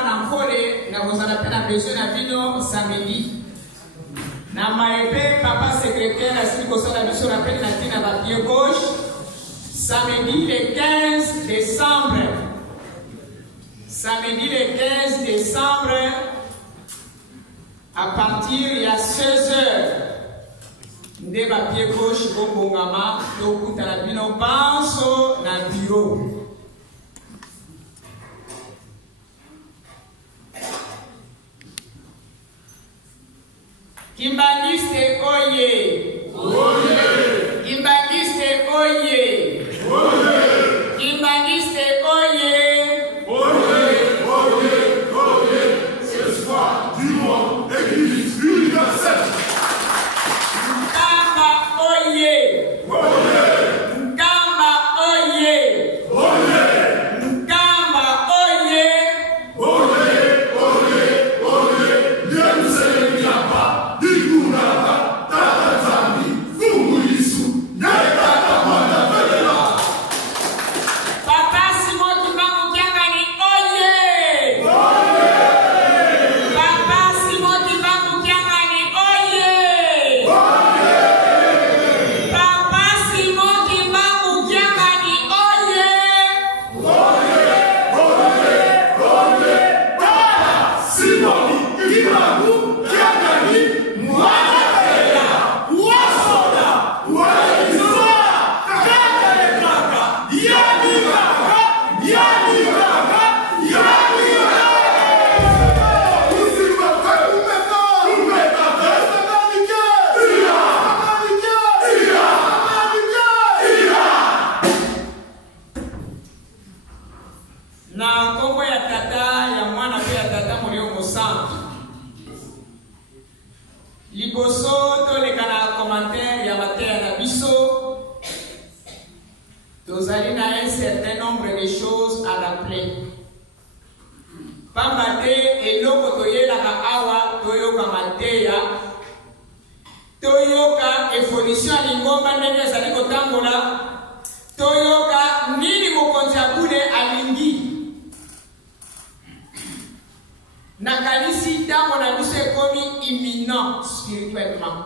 mwana nkole na bozala pe na besoin na bino samedi. Na mayepe papa secrétaire asili kosala biso rappel na tina ba pied gauche. Samedi le 15 décembre. Samedi le 15 décembre à partir de 16h. Nde ba pied gauche bongama to kutala bino panso na bureau. Kimbaniste oye! Oye! Kimbaniste oye! Oye! Kimbaniste oye! Oye! Oye! Oye! Ce soir, dimanche, l'église universelle. Nkamba oye! Oye! Nkamba oye! Oye! Nkamba oye! Oye! Oye! Oye! Dieu ne se lèvera pas. Digounaba, Tarazami, Fumulisu, Naïta Manda Vedela. Papa Simon Kimbangu Kiangani oye! Oye! Papa Simon Kimbangu Kiangani oye! Oye! Papa Simon Kimbangu Kiangani oye! Oye! Oye! Oye! Papa Simoni Kimbangu Kiangani Mwana Vedela. Wasoda, Waizoa, Kaka Kaka, Yani Kaka, Yani Kaka, Yani Kaka. Usiba Kumeka, Kumeka, Kumeka, Iya, Iya, Iya. Na kombo ya tata ya mwana pe ya tata molio mosantu. Liboso toleka na commentaire ya mateya na biso. Tozali na un certain nombre de choses à rappeler. Pamba te eloko toyelaka awa toyoka mateya. Toyoka evolution ya lingomba ndenge ezali kotambola. Toyoka nini mokonzi ya bule alingi. Nakanisi ntango na biso ekomi imminent spirituellement.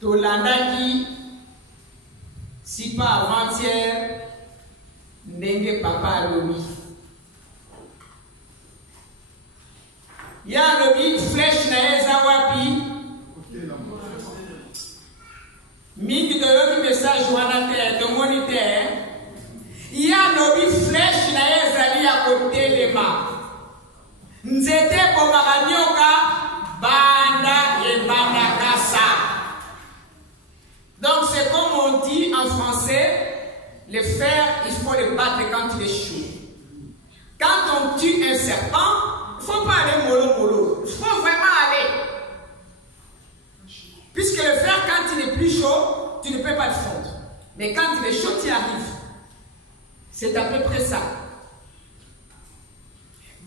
Tolandaki si pas avant-hier ndenge papa alobi. Ya alobi flèche na ye eza wapi? Mingi toyoki message wana te tomoni te. Ya lobi flèche na ye ezali ya kotelema. Nzete bomaka nyoka banda ebanda kasa. Donc c'est comme on dit en français, le fer il faut le battre quand il est chaud. Quand on tue un serpent, il ne faut pas aller mollo mollo. Il faut vraiment aller. Puisque le fer quand il est plus chaud, tu ne peux pas le fondre. Mais quand il est chaud, tu y arrives. C'est à peu près ça.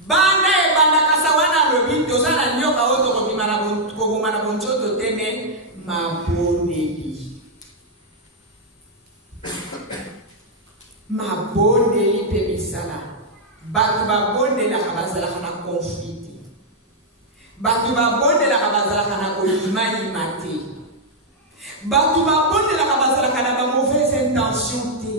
Banda e banda kasawana lobi tozala nyoka oto kobima na bonchoto tene maboneli. Maboneli pe misala. Batu babondela kabazala kana conflit. Batu babondela kabazala kana kolima te. Batu babondela kabazala kana ba mauvaise intention te.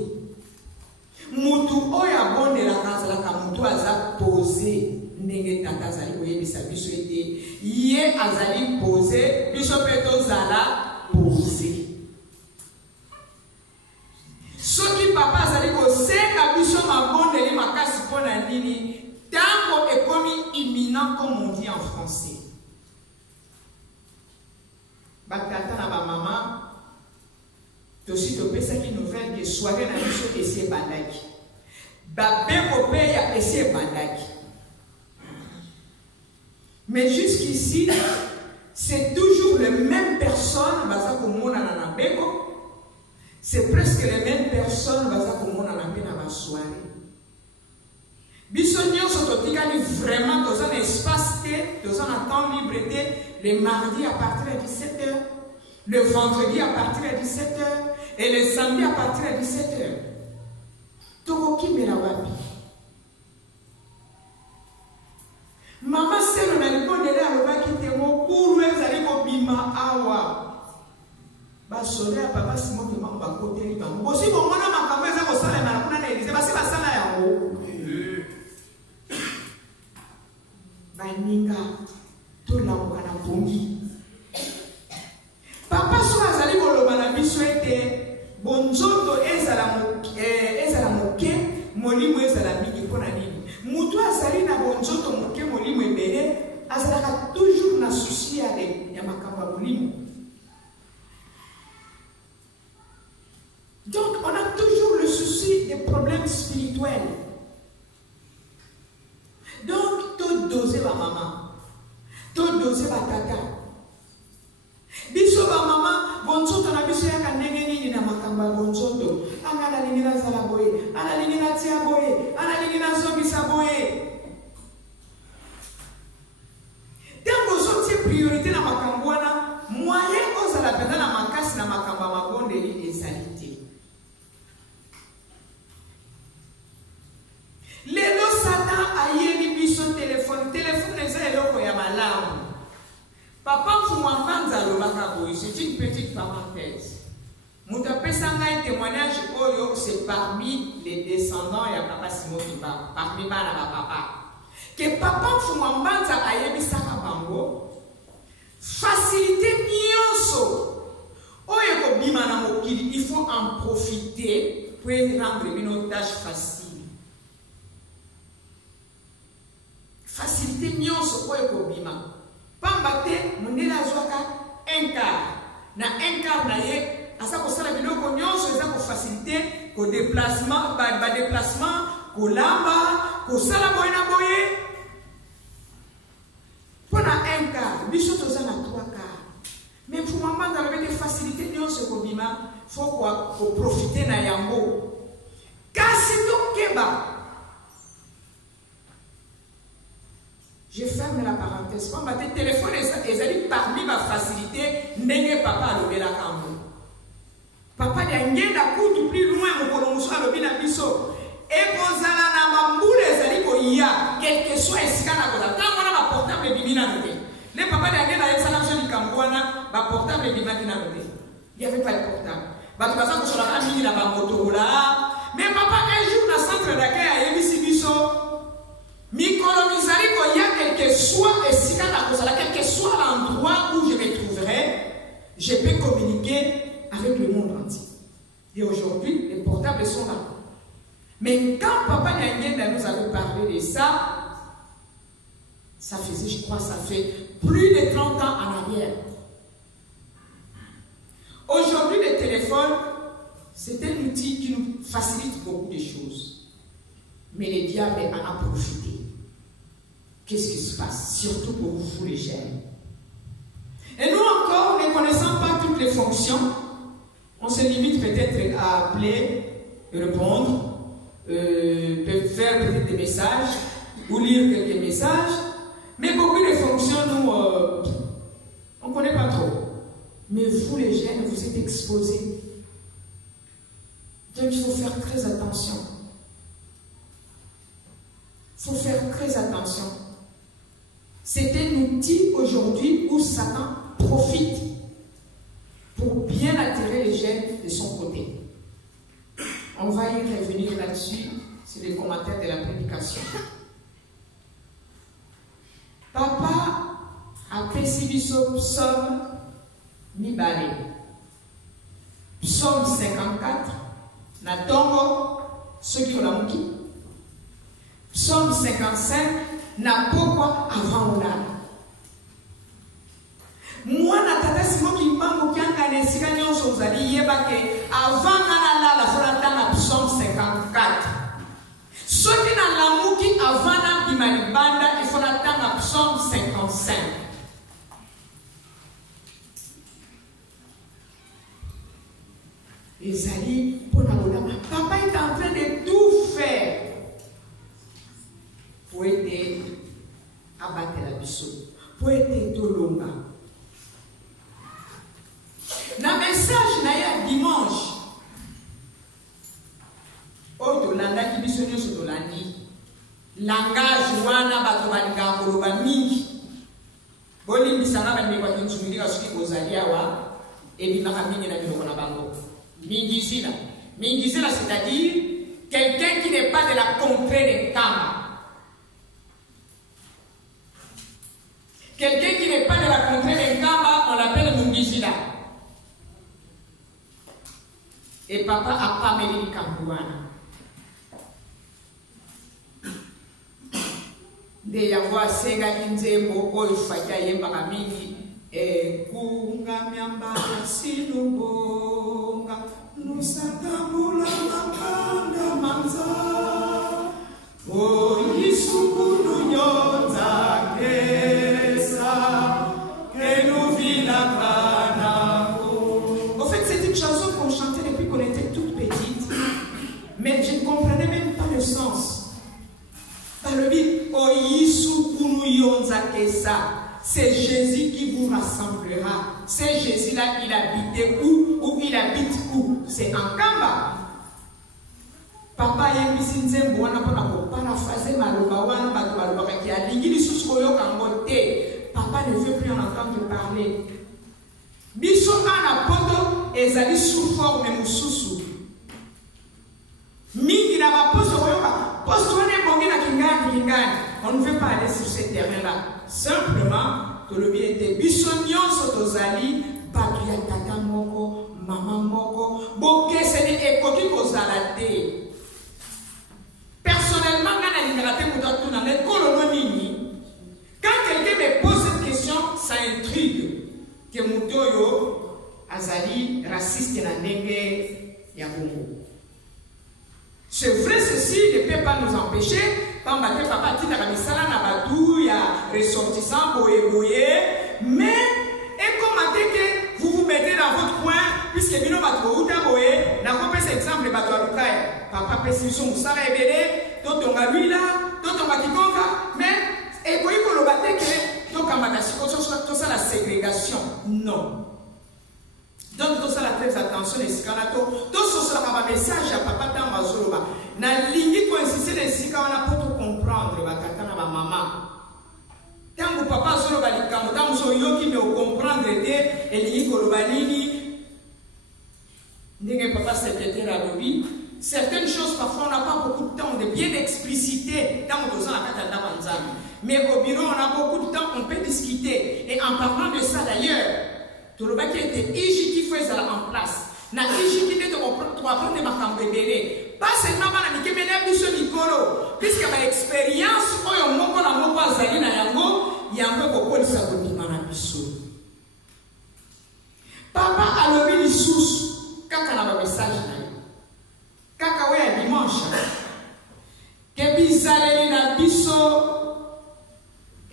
Mutu oya bondela kazala ka mutu aza posé ndenge tata azali koyebisa biso ete ye azali posé biso pe tozala posé. Soki papa azali kosenga biso mabondeli makasi mpona nini tango ekomi imminent comme on dit en français. Batata na ba mama tosi topesaki nouvelle que soirée na biso esi ebandaki. Babeko pe ya esi ebandaki. Mais jusqu'ici, c'est toujours les mêmes personnes baza komonana na beko. C'est presque les mêmes personnes baza komonana pe na ba soirée. Biso nyonso totikali vraiment dans un espace te, dans un temps libre te, le mardi à partir de 17h, le vendredi à partir de 17h et le samedi à partir de 17h. Tokoki mela wapi. soleil papa Simon qui m'a côté li bango aussi bon mona makambo eza ko sala na kuna na Élysée basi basala yango baninga to la mwana bongi papa so azali koloba na biso ete bonzoto ezala moke molimo ezala mingi mpona nini mutu azali na bonzoto moke molimo ebele azalaka toujours na souci ya makambo ya molimo. Donc on a toujours le souci des problèmes spirituels. Donc tout doser ma maman, tout doser ma tata. Biso ba mama bonzoto na biso ya kanenge nini na makamba bonzoto. Ana lingi na zala boye, ana lingi na tia boye, ana lingi na zobisa boye. Tango sotie priorité na makambo wana, moyen ozala penda na makasi na makamba mabonde li ezalité. Lelo Satan ayeli biso téléphone eza eloko ya malamu. Papa Fumwanfanza lobaka boye, c'est une petite parenthèse. Moutapesa ngai témoignage oyo c'est parmi les descendants ya papa Simon Kiba, parmi bana ba papa. Que papa Fumwanfanza ayebisaka bango facilité nyonso oyo ko bima na mokili, il faut en profiter pour rendre une tâche facile. Facilité nyonso oyo ko bima. Pamba te mondela azwaka un quart. Na un quart na ye asa ko sala biloko nyonso eza ko facilité ko déplacement ba déplacement ko lamba ko sala boye na boye. Pona un quart biso toza na 3 quarts. Mais pour maman dans le facilité nyonso ko bima faut ko profiter na yango. Kasi to keba. Je ferme la parenthèse. Quand ma téléphone est parmi ma facilité, n'est papa le bela kambo. Papa n'a rien coûte plus loin au colonso le bela biso. Et bozala na mamboule ezali ko ya quel que soit escana kola. Quand on a ma portable bimina noté. Les papa n'a rien à ça na kambwana, ma portable bimina noté. Il y avait pas de portable. Ba tu pasa ko sur la mini na ba Motorola. Mais papa un jour na centre d'accueil à Yebisi biso Mikolomizali ko ya quel que soit quel que soit l'endroit où je me trouverai, je peux communiquer avec le monde entier. Et aujourd'hui, les portables sont là. Mais quand Papa Nyangenda nous avait parlé de ça, ça faisait, je crois, ça fait plus de 30 ans en arrière. Aujourd'hui, le téléphone, c'est un outil qui nous facilite beaucoup de choses. Mais le diable en a profité. Qu'est-ce qui se passe? Surtout pour vous les jeunes. Et nous encore, ne connaissant pas toutes les fonctions, on se limite peut-être à appeler, répondre, faire peut-être des messages, ou lire quelques messages. Mais beaucoup de fonctions, nous, on ne connaît pas trop. Mais vous les jeunes, vous êtes exposés. Donc il faut faire très attention. Il faut faire très attention. C'est un outil aujourd'hui où Satan profite pour bien attirer les jeunes de son côté. On va y revenir là-dessus, c'est les commentaires de la prédication. Papa a précisé psaume Mibale. Psaume 54, Natongo, ceux qui ont la mouki. Psaume 55, na pourquoi avant on a. Moi, Natata Simon qui m'a mouki en canesika nyonso zali yebake avant la folata na Psaume 54. Ceux qui n'ont la mouki avant na bimalibanda il faut attendre Psaume 55. Les alliés pour la papa est en train de tout faire pour aider à battre la biso, pour aider tout le monde. Dans le message na dimanche, Otolanda qui bisonne sur Tolandi, langage wana bato balinga koloba mingi. Boli bisanga bande kwa kinsumiri ka suki kozali awa. Et Mingizila, c'est-à-dire quelqu'un qui n'est pas de la contrée des Kama. Quelqu'un qui n'est pas de la contrée des Kama, on l'appelle Mungizila. Et papa a pas mêlé le Kambouana. De yavoir Ségalinze, Moko, Fakaye, Maramini, et Kunga, Miamba, Sinubonga, nous Satamoula, Makanda, Manza, O Yisukunu, Yonza, Kesa, Kenuvila, Kanako. En fait, c'est une chanson qu'on chantait depuis qu'on était toute petite, mais je ne comprenais même pas le sens. C'est Jésus qui vous rassemblera. C'est Jésus-là, il habitait où? Ou il habite où? C'est en Kamba. Papa Yembisinze Mwana Papa paraphraser Malobawana Batobalobaka qui a dit Suskoyo Kangote. Papa ne veut plus en entendre parler. Biso Ana Poto ezali sous forme Moussousou. Mingi na baposo Royoka. Poste on ne veut pas aller sur ce terrain-là. Simplement, Tolobi était Bissonion Sotozali, Bakia Tata Moko, Maman Moko, Boke, c'est des époques aux alades. Personnellement, quand quelqu'un me pose cette question, ça intrigue. Que Moutoyo, Azali, raciste, et la Nengue, Yagongo. C'est vrai, ceci ne peut pas nous empêcher. Quand papa dit que il y a ressortissant, mais et comment que vous vous mettez dans votre coin, puisque nous avons cet exemple, papa précision, vous savez, tout mais et puis que la ségrégation. Non. Donc, tout ça, très attention, les scanato. Tout ça, c'est un message à papa Tambazoloba. Na lingi ko insister les sikana pour tout comprendre, batata na maman. Tant que papa Zoloba likambo, tant que yoki me comprendre te, et lingi ko lobanini. Ndenge papa secrétaire à lobby. Certaines choses, parfois, on n'a pas beaucoup de temps de bien expliciter dans le besoin de la Wanzam. Mais au bureau, on a beaucoup de temps, on peut discuter. Et en parlant de ça d'ailleurs, tout le qui était Iji qui faisait en place. Na Iji qui était pour apprendre ma cambébéré. Pas seulement dans la Mikemena Biso Nicolo. Puisque ma expérience, quand on m'a dit que Zali na Yango, Yango beaucoup de ça pour Dimana Biso. Papa a levé les sous. Kaka na message na Kaka ouais dimanche. Que bizarre na Biso.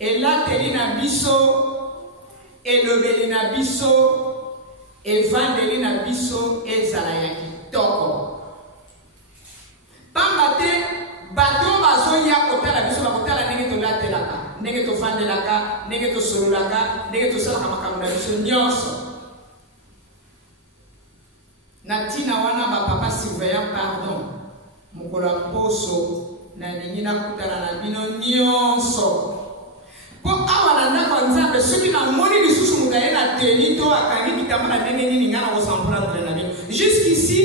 Et là, Telina Biso. Et le Belina Biso, et Vandelina Biso, et Zalayaki Toko. Pambate, bateau bazoya kotala biso bakotala ndenge to latelaka, ndenge to vandelaka, ndenge to sololaka, ndenge to salaka makambo na biso nyonso. Natina wana ba papa surveillant pardon. Mukola poso na ningi na kutana na bino nyonso. Pour avoir un accord, ceux qui n'ont pas de sous nous d'ailleurs à tenir, à Kari, qui t'a mal à tenir, ni à ressembler à la vie. Jusqu'ici,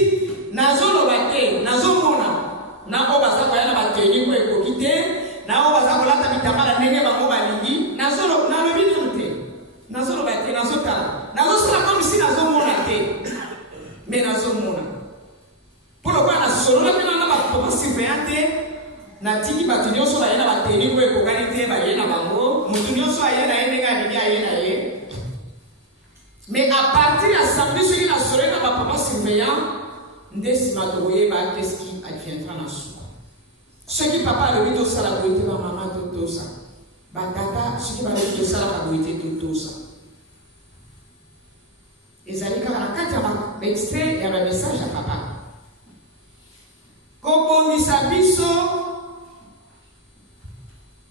Nazo Lobate, Nazo Mona, Nao Baza, Bayana Bateni, pour écouter, Nao Baza, Bola, Tabita mal à tenir, Mamo Baligi, Nazo Lobate, Nazo Lobate, Nazo Kara, Nazo Sera comme si Nazo Mona, mais Nazo Mona. Pour le coup, Nazo Lobate, Nazo Lobate, Natiki batunyo so bayena bateni ko ekokanite bayena bango mutunyo so ayena endenga ndinga ayena ye. Mais à partir de l'assemblée sur la soirée na papa surveillant ndesi matoye ba qu'est-ce qui adviendra na sou. Ce qui papa le vito sala boite ba maman tout ça. Ba tata ce qui va le vito sala ba boite tout ça. Ezali kaka kati ya extrait ya message à papa. Kobongisa biso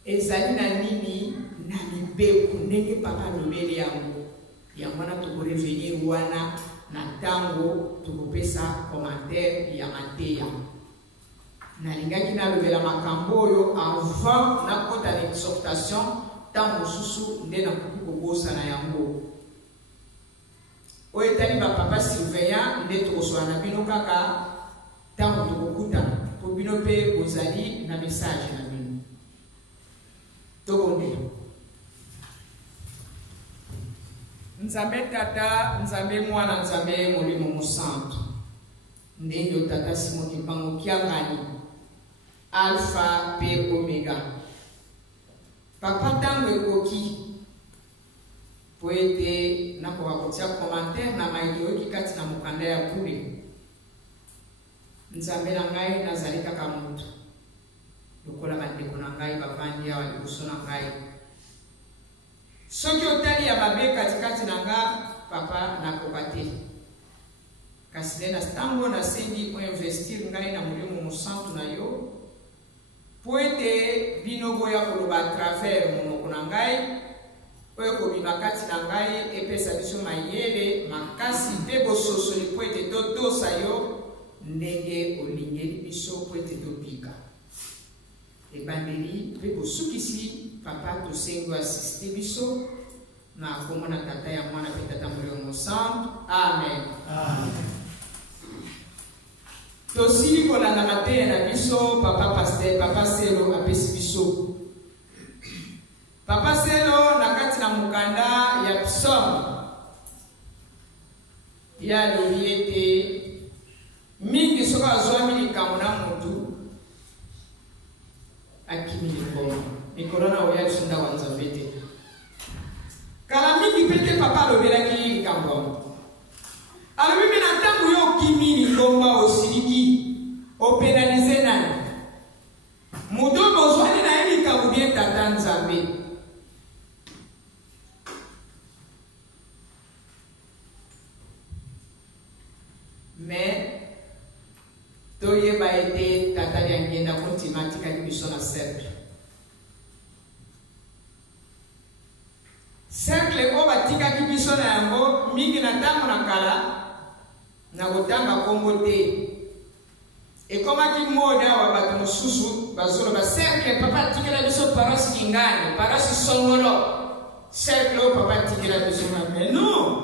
ezali na nini na mibeku ndenge papa lobeli yango wana tokorevenir wana na tango tokopesa commentaire ya mateya nalingaki nalobela makambo oyo avant nakota na exhortation ntango mosusu nde nakoki kobosana yango. Oetali ba papa surveillant nde tokozwa na bino kaka tango tokokutana po bino mpe bozali na message na bino. Tokondela. Nzambe tata, nzambe mwana, nzambe molimo mosantu. Ndenge tata Simon Kimbangu kiangani. Alpha pe Omega. Papa tango ekoki po ete nakoka kotia commentaire na maili oki kati na mokanda ya bule. Nzambe na ngai nazali kaka mutu. Lokola bandeko na ngai bavandi awa liboso na ngai. Soki otali ya mabe katikati na nga papa nakoka te. Kasi nde na ntango nasengi oinvestir ngai na molimo mosantu na yo po ete bino boya koloba à travers monoko na ngai oyo kobima kati na ngai epesa biso mayele makasi mpe bososoli po ete totosa yo ndenge olingeli biso po ete tobika. Ebandeli mpe bosukisi papa tosengi asiste biso na kombo na tata ya mwana mpe tata molimo mosantu. Amen. Tosili kolanda mateya na biso papa pasteur papa Selo apesi biso. Papa Selo na kati na mokanda ya psaume ya lobi ete mingi soki azwami likambo na mutu akimi likombo mikolo na oya lisunda wa Nzambe te. Kala mingi pete papa alobelaki likambo alobi mpe na ntango yo okimi likomba osiliki openalize nani mutu bozwani na ye likambo bien tata Nzambe. Mais toyeba ete tata liangenda kontima atikaki biso na cercle. Cercle oyo batikaki biso na yango mingi na ntango na kala na kotanga kombo te. Ekomaki mode awa bato mosusu bazoloba cercle papa atikela biso paroisse Kingani, paroisse Songolo. Cercle oyo papa atikela biso na mais non.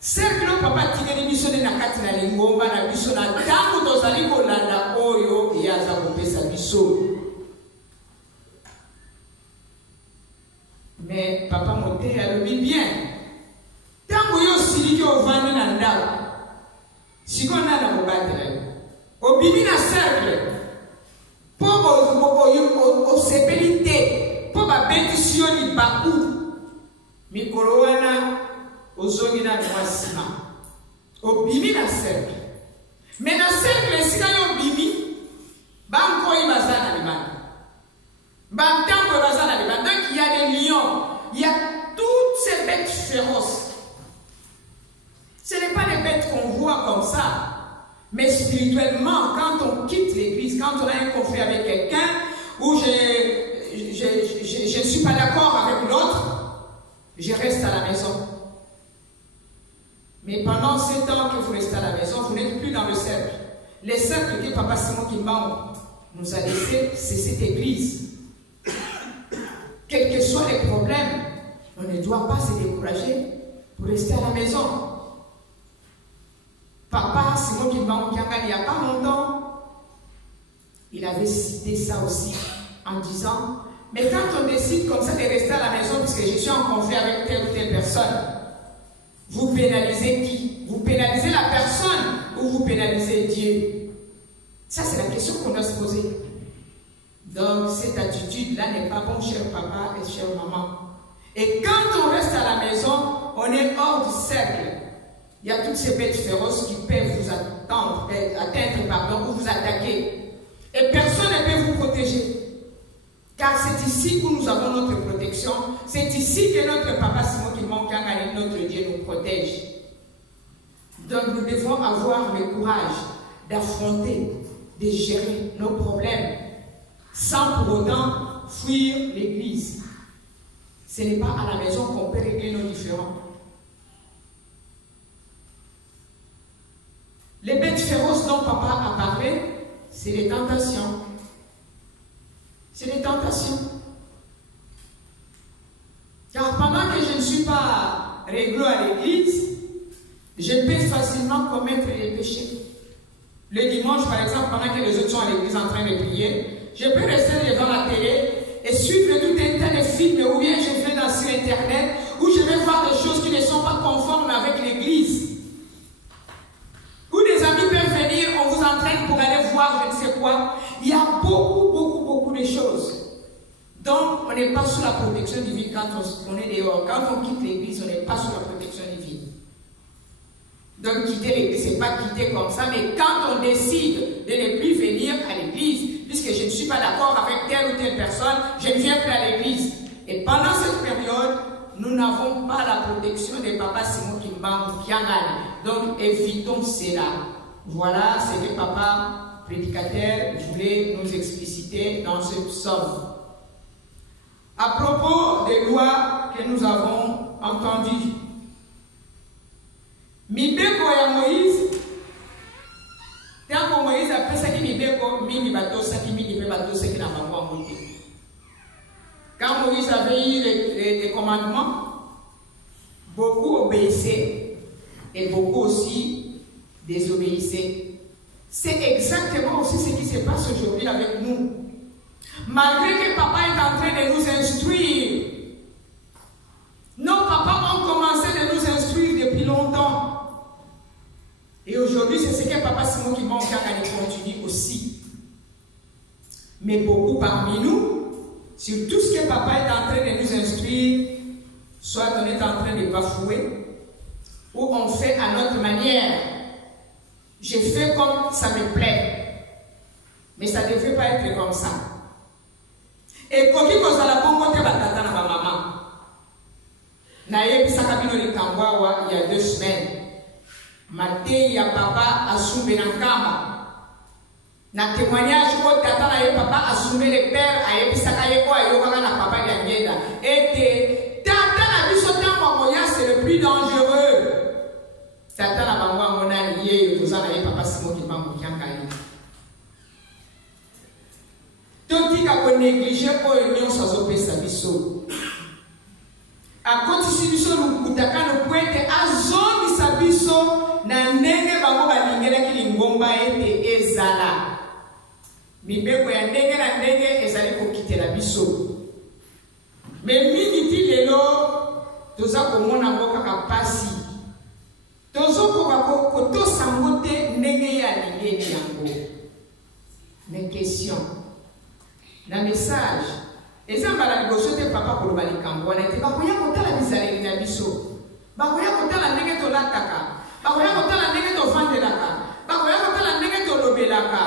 Cercle oyo papa atikeli biso nde na kati na lingomba na biso na ntango tozali kolanda oyo ye aza kopesa biso. Mais papa mote alobi bien. Tango yo siliki ovandi na ndako. Siko nana kobatela yo. Obimi na cercle. Po osepeli te. Po babetisi yo libaku. Mikolo wana ozongi na mwasima. Obimi na cercle. Mais na cercle esika yo obimi bankoyi baza na libanda. Bantango baza na libanda. Donc il y a des lions. Il y a toutes ces bêtes féroces. Ce n'est pas les bêtes qu'on voit comme ça. Mais spirituellement, quand on quitte l'église, quand on a un conflit avec quelqu'un, où je ne suis pas d'accord avec l'autre, je reste à la maison. Mais pendant ce temps que vous restez à la maison, vous n'êtes plus dans le cercle. Le cercle que Papa Simon Kimbangu nous a laissé, c'est cette église. Quels que soient les problèmes, on ne doit pas se décourager pour rester à la maison. Papa Simon Kimbangu Kiangani, il n'y a pas longtemps, il avait cité ça aussi en disant, mais quand on décide comme ça de rester à la maison parce que je suis en conflit avec telle ou telle personne, vous pénalisez qui? Vous pénalisez la personne ou vous pénalisez Dieu? Ça, c'est la question qu'on doit se poser. Donc, cette attitude-là n'est pas bonne, cher papa et chère maman. Et quand on reste à la maison, on est hors du cercle. Il y a toutes ces bêtes féroces qui peuvent vous atteindre ou vous attaquer. Et personne ne peut vous protéger. Car c'est ici où nous avons notre protection. C'est ici que notre papa Simon Kimbangu Kiangani, notre Dieu, nous protège. Donc nous devons avoir le courage d'affronter, de gérer nos problèmes, sans pour autant fuir l'église. Ce n'est pas à la maison qu'on peut régler nos différends. Les bêtes féroces dont papa a parlé, c'est les tentations. C'est les tentations. Car pendant pas réglo à l'église, je peux facilement commettre des péchés. Le dimanche, par exemple, pendant que les autres sont à l'église en train de prier, je peux rester devant la télé et suivre tout un tas de films, ou bien je vais sur Internet, où je vais voir des choses qui ne sont pas conformes avec l'église. Où des amis peuvent venir, on vous entraîne pour aller voir je ne sais quoi. Il y a beaucoup de choses. Donc, on n'est pas sous la protection divine quand on est dehors. Quand on quitte l'église, on n'est pas sous la protection divine. Donc, quitter l'église, ce n'est pas quitter comme ça, mais quand on décide de ne plus venir à l'église, puisque je ne suis pas d'accord avec telle ou telle personne, je ne viens plus à l'église. Et pendant cette période, nous n'avons pas la protection de Papa Simon Kimbangu Kiangani. Donc, évitons cela. Voilà ce que Papa, prédicateur, voulait nous expliciter dans ce psaume. À propos des lois que nous avons entendues, Mibeko ya Moïse, tant que Moïse a fait ça qui Mibeko, Mimi bateau, ça qui Mimi bateau, ça qui n'a pas monté. Quand Moïse avait eu les commandements, beaucoup obéissaient et beaucoup aussi désobéissaient. C'est exactement aussi ce qui se passe aujourd'hui avec nous. Malgré que papa est en train de nous instruire, nos papas ont commencé de nous instruire depuis longtemps. Et aujourd'hui, c'est ce que papa Simon qui manque à continue aussi. Mais beaucoup parmi nous, sur tout ce que papa est en train de nous instruire, soit on est en train de bafouer, ou on fait à notre manière. Je fais comme ça me plaît. Mais ça ne devrait pas être comme ça. Et quand il cause la bonne côté, batata na ma maman. Naye bisaka bino likangwawa il y a 2 semaines. Maté ya papa asumbe na kama. Na témoignage ko tata na ye papa asumbe le père aye bisaka ye ko ayo kaka na papa ya ngenda. Et tata na biso tango moya c'est le plus dangereux. Tata na bango mona lié tozana ye papa Simon Kimbangu Kiangani. Totika ko négliger ko union sans opesa biso. A kotisi biso lukutaka no kwete azongi sabiso na ndenge bango balingela kilingomba ete ezala. Mibeko ya ndenge na ndenge ezali kokitela biso. Mais mingi ti lelo toza komona mboka kapasi. Tozo ko to sangote ndenge ya lingeni yango. Mes questions. Na message, exemple à la ligoso de papa pour le balikambo, on était bakoya kotala bizaleli na biso. Bakoya kotala ndenge to lataka. Bakoya kotala ndenge to vandelaka. Bakoya kotala ndenge to lobelaka.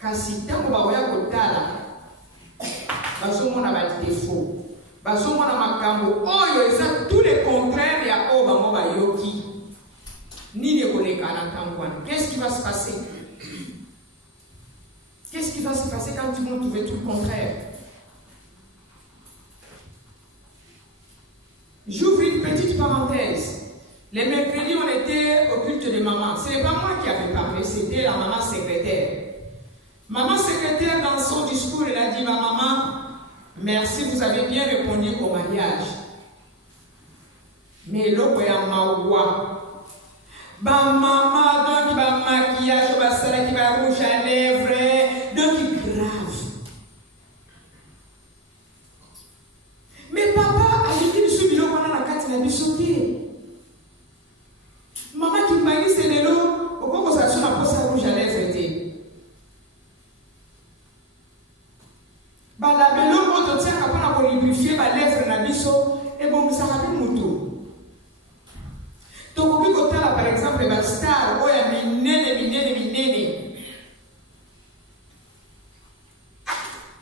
Kasi tango bakoya kotala bazomona ba défaut. Bazomona makambo oyo eza tout le contraire ya o bango bayoki. Nini koleka na kangwana. Qu'est-ce qui va se passer? Qu'est-ce qui va se passer quand ils vont trouver tout le contraire? J'ouvre une petite parenthèse. Les mercredis, on était au culte de maman. Ce n'est pas moi qui avais parlé, c'était la maman secrétaire. Maman secrétaire, dans son discours, elle a dit, ma maman, merci, vous avez bien répondu au mariage. Mais l'eau est en maoua. Ba maman, donc, ba maquillage, ba sala qui va rouge à lèvres. Donc, il grave. Mais papa a dit que le qu'on a la carte, il a dû sauter. Maman qui m'a dit c'est de l'eau, pourquoi ça sonne après ça rouge à lèvres? Bah, la belle eau, on tient à pas lubrifier ma lèvre na biso, et bon, ça rappelle moto. Donc, par exemple, la star, oh, il y a minene.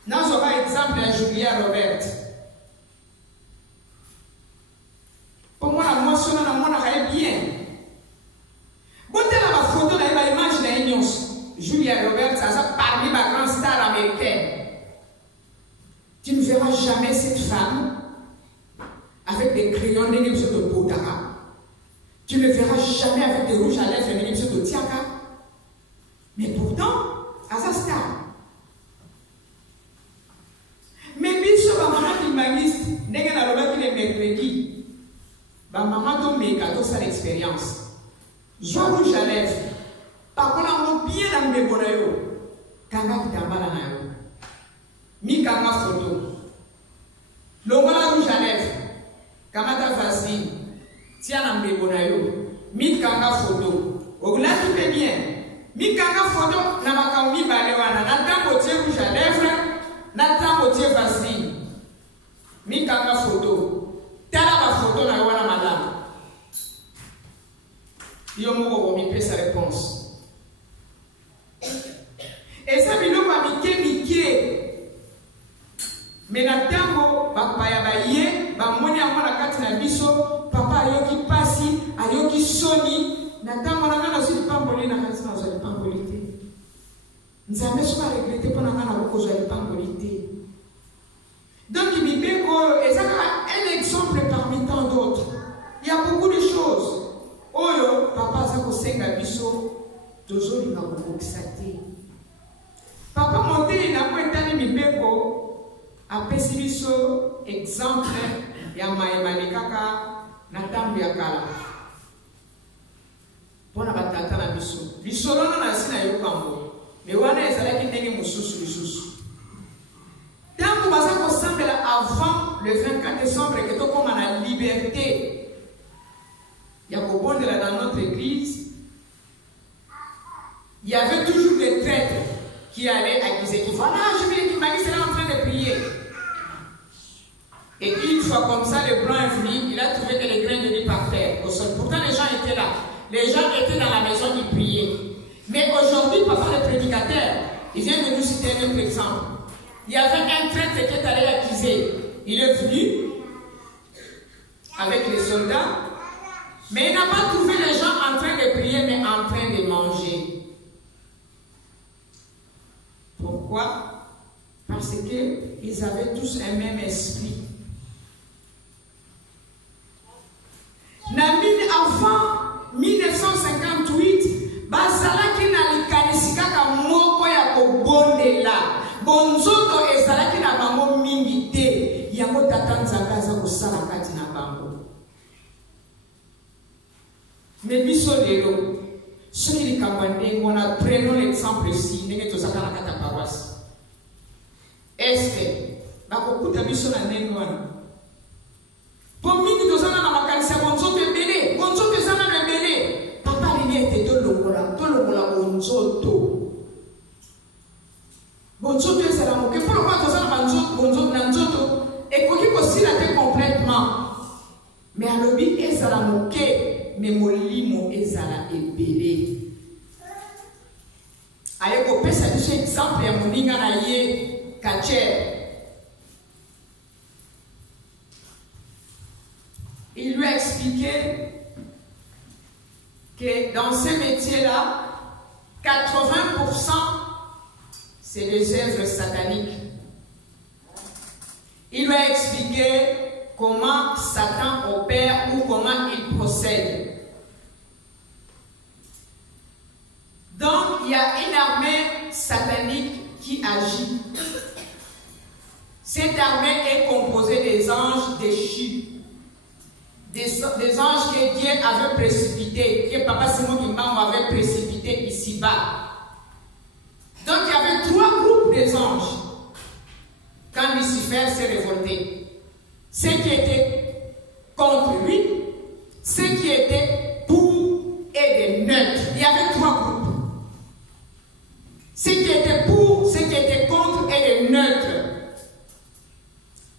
Nous avons un exemple de Julia Robert. Pour moi, la moisson, la moine a bien. Quand elle a ma photo, elle a l'image de l'Union. Julia Robert, ça parmi ma grande star américaine. Tu ne verras jamais cette femme avec des crayons de Bodara. Tu ne verras jamais avec des rouges à lèvres de Tiaka. Mais pourtant, à sa star. Mais biso ba maman qui magiste ndenge na loba ki le Joie rouge à lèvres. Par contre, on bien dans le bonayo. Kanga qui t'emballa na yo. Mi kanga photo. Longola rouge à lèvres. Kamata vaseline. Tiens dans le bonayo. Mi kanga photo. Ogla tout est bien. Mi kanga photo na makaumi balewana. Na tango tie rouge à lèvres. Na tango tie vaseline. Mi kanga photo. Tala ma photo na wana madame. Yo mo mi peut sa réponse. Et ça biloko mike. Mais na tango bapaya baye bamoni yango na kati na biso papa ayoki pasi ayoki soni na tango na ngana zili pamboli na kati na zali pamboli te. Nzambe soka regrette mpona nga na kokozwa lipamboli te. Donc mibeko ezaka un exemple parmi tant d'autres. Il y a beaucoup de choses. Oyo papa za kosenga biso tozolinga kokokisa te. Papa monte na kwetani mibeko apesi biso exemple ya mayemani kaka na tambi ya kala. Pona batata na biso. Bisolono na sina yokambo. Me wana ezalaki ndenge mususu lisusu. Tango baza kosambela avant le 24 décembre que tokoma na liberté. Il y a beaucoup de dans notre église. Il y avait toujours des traîtres qui allaient accuser, qui voilà, je vais Marie est en train de prier. Et une fois comme ça, le blanc est venu, il a trouvé que les grains de riz par terre au sol. Pourtant, les gens étaient là. Les gens étaient dans la maison, ils priaient. Mais aujourd'hui, parfois, le prédicateur, il vient de nous citer un autre exemple. Il y avait un traître qui est allé accuser. Il est venu avec les soldats. Mais il n'a pas trouvé les gens en train de prier, mais en train de manger. Pourquoi? Parce qu'ils avaient tous un même esprit. Avant 1958, bazalaki na likanisika ka moko ya kobondela. Bonzoto ezalaki na bango mingi te. Yango tata nzambe aza kosala kati na bango. Mais biso lelo, soki likambo ndenge wana, prenons l'exemple ici, ndenge tozaka na kata paroisse. Est-ce que bakokuta biso na ndenge wana? Po mingi tozana na makanisa bonzoto ebele, bonzoto ezana na ebele. Papa lini ete tolongola bonzoto. Bonzoto ezala moke, po lokwa tozana bonzoto na nzoto, ekoki kosila te complètement. Mais alobi ezala moke. Mais molimo ezala ebele. Ayeko pesa biso exemple ya moninga na ye Kacher. Il lui a expliqué que dans ce métier-là, 80% c'est des œuvres sataniques. Il lui a expliqué comment Satan opère ou comment il procède. Donc, il y a une armée satanique qui agit. Cette armée est composée des anges déchus. Des anges que Dieu avait précipités, que Papa Simon Kimbango avait précipités ici-bas. Donc, il y avait 3 groupes des anges quand Lucifer s'est révolté. Ceux qui étaient contre lui, ceux qui étaient pour et des neutres. Il y avait 3 groupes. Ceux qui étaient pour, ceux qui étaient contre et des neutres.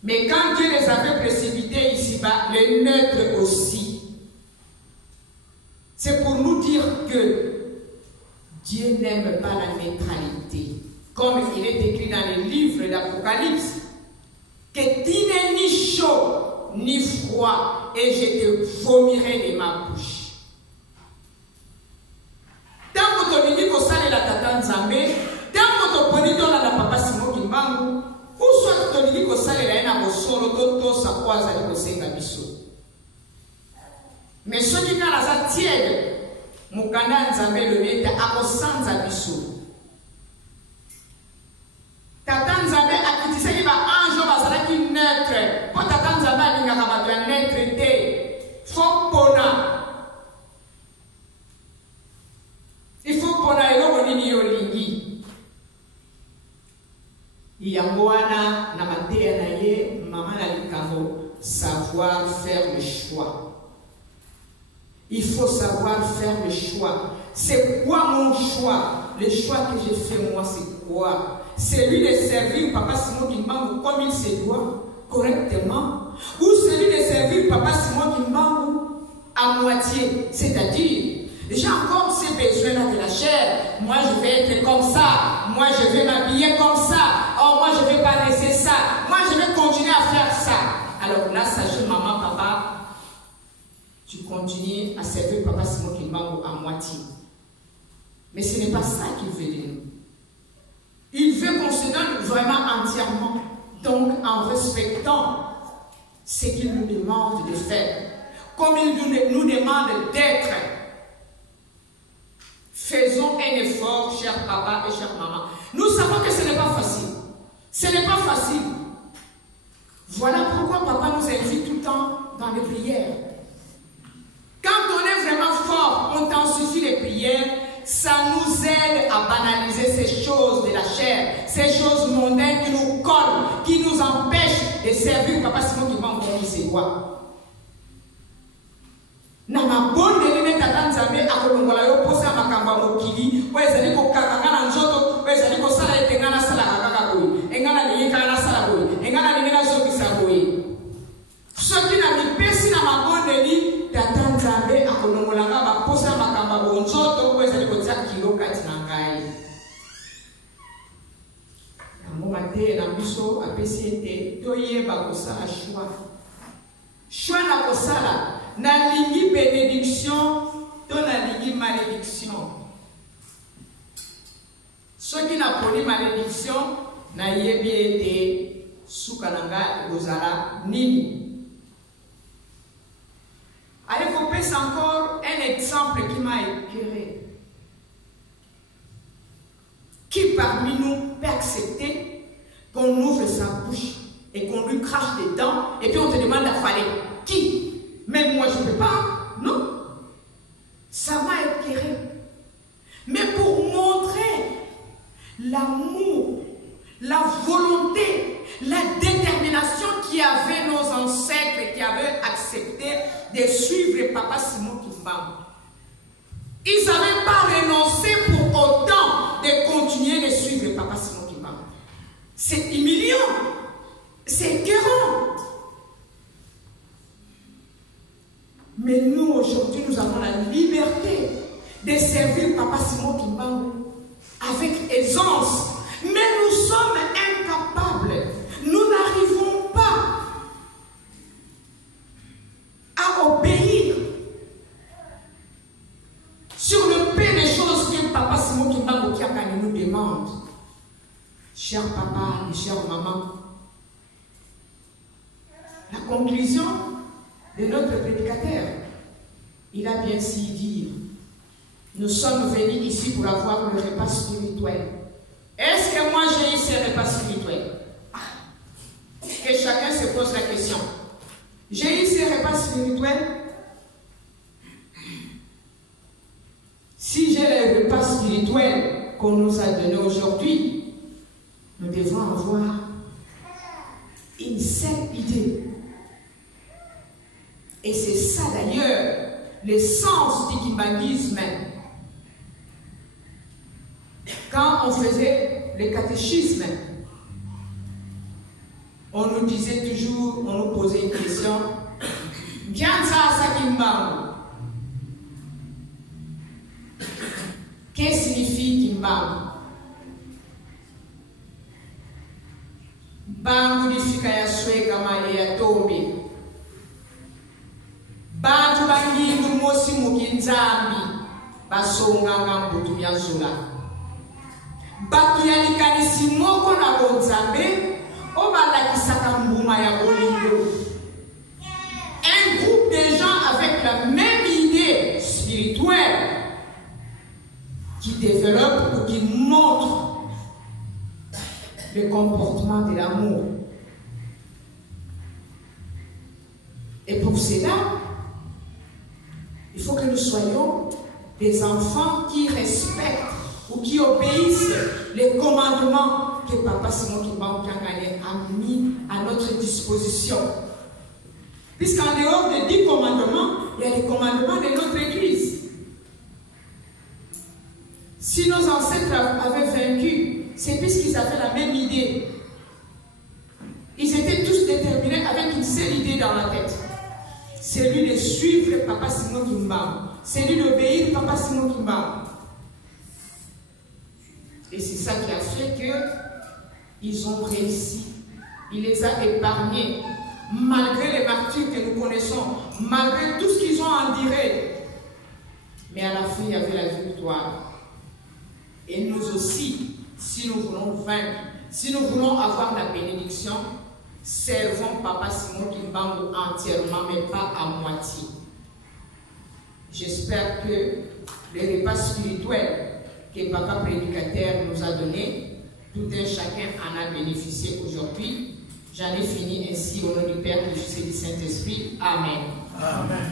Mais quand Dieu les avait précipités ici-bas, les neutres aussi. C'est pour nous dire que Dieu n'aime pas la neutralité. Comme il est écrit dans les livres d'Apocalypse. Que tu n'es ni chaud ni froid et je te vomirai de ma bouche. Tant que tu dis que ça est la tata nzambe, tant que tu dis que la papa Simon Kimbangu, ou soit tu dis que ça est la bosolo, toto sa kwaza de kosenga biso. Mais ceux qui n'ont pas tiède, mukanda nzambe le mete akosanza biso. Tata nzambe akitisaki ba anjo bazalaki neutre. Po tata nzambe alingaka bato ya neutre te. Fo pona. savoir faire le choix. Il faut savoir faire le choix. C'est quoi mon choix? Le choix que j'ai fait moi, c'est quoi? C'est lui de servir Papa Simon Kimbangu comme il se doit, correctement, ou celui de servir Papa Simon Kimbangu à moitié, c'est-à-dire, j'ai encore ces besoins-là de la chair. Moi, je vais être comme ça. Moi, je vais m'habiller comme ça. Oh, moi, je vais pas laisser ça. Moi, je vais continuer à faire ça. Alors là, sachez, maman, papa, tu continues à servir Papa Simon Kimbangu à moitié. Mais ce n'est pas ça qu'il veut de nous. Il veut qu'on se donne vraiment entièrement. Donc, en respectant ce qu'il nous demande de faire, comme il nous demande d'être, faisons un effort, cher papa et chère maman. Nous savons que ce n'est pas facile. Ce n'est pas facile. Voilà pourquoi papa nous invite tout le temps dans les prières. Quand on est vraiment fort, on intensifie les prières, ça nous aide à banaliser ces choses de la chair, ces choses mondaines qui nous collent, qui nous empêchent de servir Papa Simon Kimbangu comme il se doit. Na mabonde lime tata nzambe akolongola yo posa makamba mokili wezali kokanga na nzoto wezali kosala etengana sala kaka boye engana liyeka na sala boye engana lingena zokisa boye soki na mipesi na mabonde ni tata nzambe akolongola nga baposa makamba bonzoto wezali kotia kilo kati na ngai yango mate na biso apesi ete toyeba kosala choix na kosala na lingi bénédiction, to na lingi malédiction. Ceux qui n'ont pas malédiction, na yebi ete sukananga gozala nini. Allez, vous pensez encore un exemple qui m'a éclairé. Qui parmi nous peut accepter qu'on ouvre sa bouche et qu'on lui crache des dents et puis on te demande d'affaler? Qui? Mais moi, je ne peux pas. Non. Ça m'a éclairé. Mais pour montrer l'amour, la volonté, la détermination qu'avaient nos ancêtres qui avaient accepté de suivre Papa Simon Kimbangu. Ils n'avaient pas renoncé pour autant de continuer de suivre Papa Simon Kimbangu. C'est humiliant. C'est écœurant. Mais nous, aujourd'hui, nous avons la liberté de servir Papa Simon Kimbangu avec aisance. Mais nous sommes incapables. Nous n'arrivons pas à obéir sur le peu des choses que Papa Simon Kimbangu Kiakani nous demande. Cher papa et chère maman, la conclusion de notre prédicateur, il a bien si dire, nous sommes venus ici pour avoir le repas spirituel. Est-ce que moi j'ai eu ce repas spirituel? Que chacun se pose la question. J'ai eu ce repas spirituel? Si j'ai le repas spirituel qu'on nous a donné aujourd'hui, nous devons avoir une seule idée. Et c'est ça d'ailleurs l'essence du kimbanguisme. Quand on faisait le catéchisme, on nous disait toujours, on nous posait une question. Qu'est-ce que signifie Kimbangu? Bangu difika ya sweka mali ya tombe. Bantu bangindu mosi mukinzambi basonganga mbutu ya zula. Batu ya likanisi moko na bonzambe obalakisaka mbuma ya bolingo. Un groupe de gens avec la même idée spirituelle qui développe ou qui montre le comportement de l'amour. Et pour cela, il faut que nous soyons des enfants qui respectent ou qui obéissent les commandements que Papa Simon Kimbangu a mis à notre disposition. Puisqu'en dehors des 10 commandements, il y a les commandements de notre Église. Si nos ancêtres avaient vaincu, c'est puisqu'ils avaient la même idée. Ils étaient tous déterminés avec une seule idée dans la tête. C'est lui de suivre Papa Simon Kimbangu. C'est lui d'obéir Papa Simon Kimbangu. Et c'est ça qui a fait qu'ils ont réussi. Il les a épargnés. Malgré les martyrs que nous connaissons, malgré tout ce qu'ils ont enduré. Mais à la fin, il y avait la victoire. Et nous aussi, si nous voulons vaincre, si nous voulons avoir la bénédiction, servons Papa Simon Kimbangu entièrement, mais pas à moitié. J'espère que le repas spirituel que Papa Prédicateur nous a donné, tout un chacun en a bénéficié aujourd'hui. J'en ai fini ainsi au nom du Père, du Fils et du Saint-Esprit. Amen. Amen.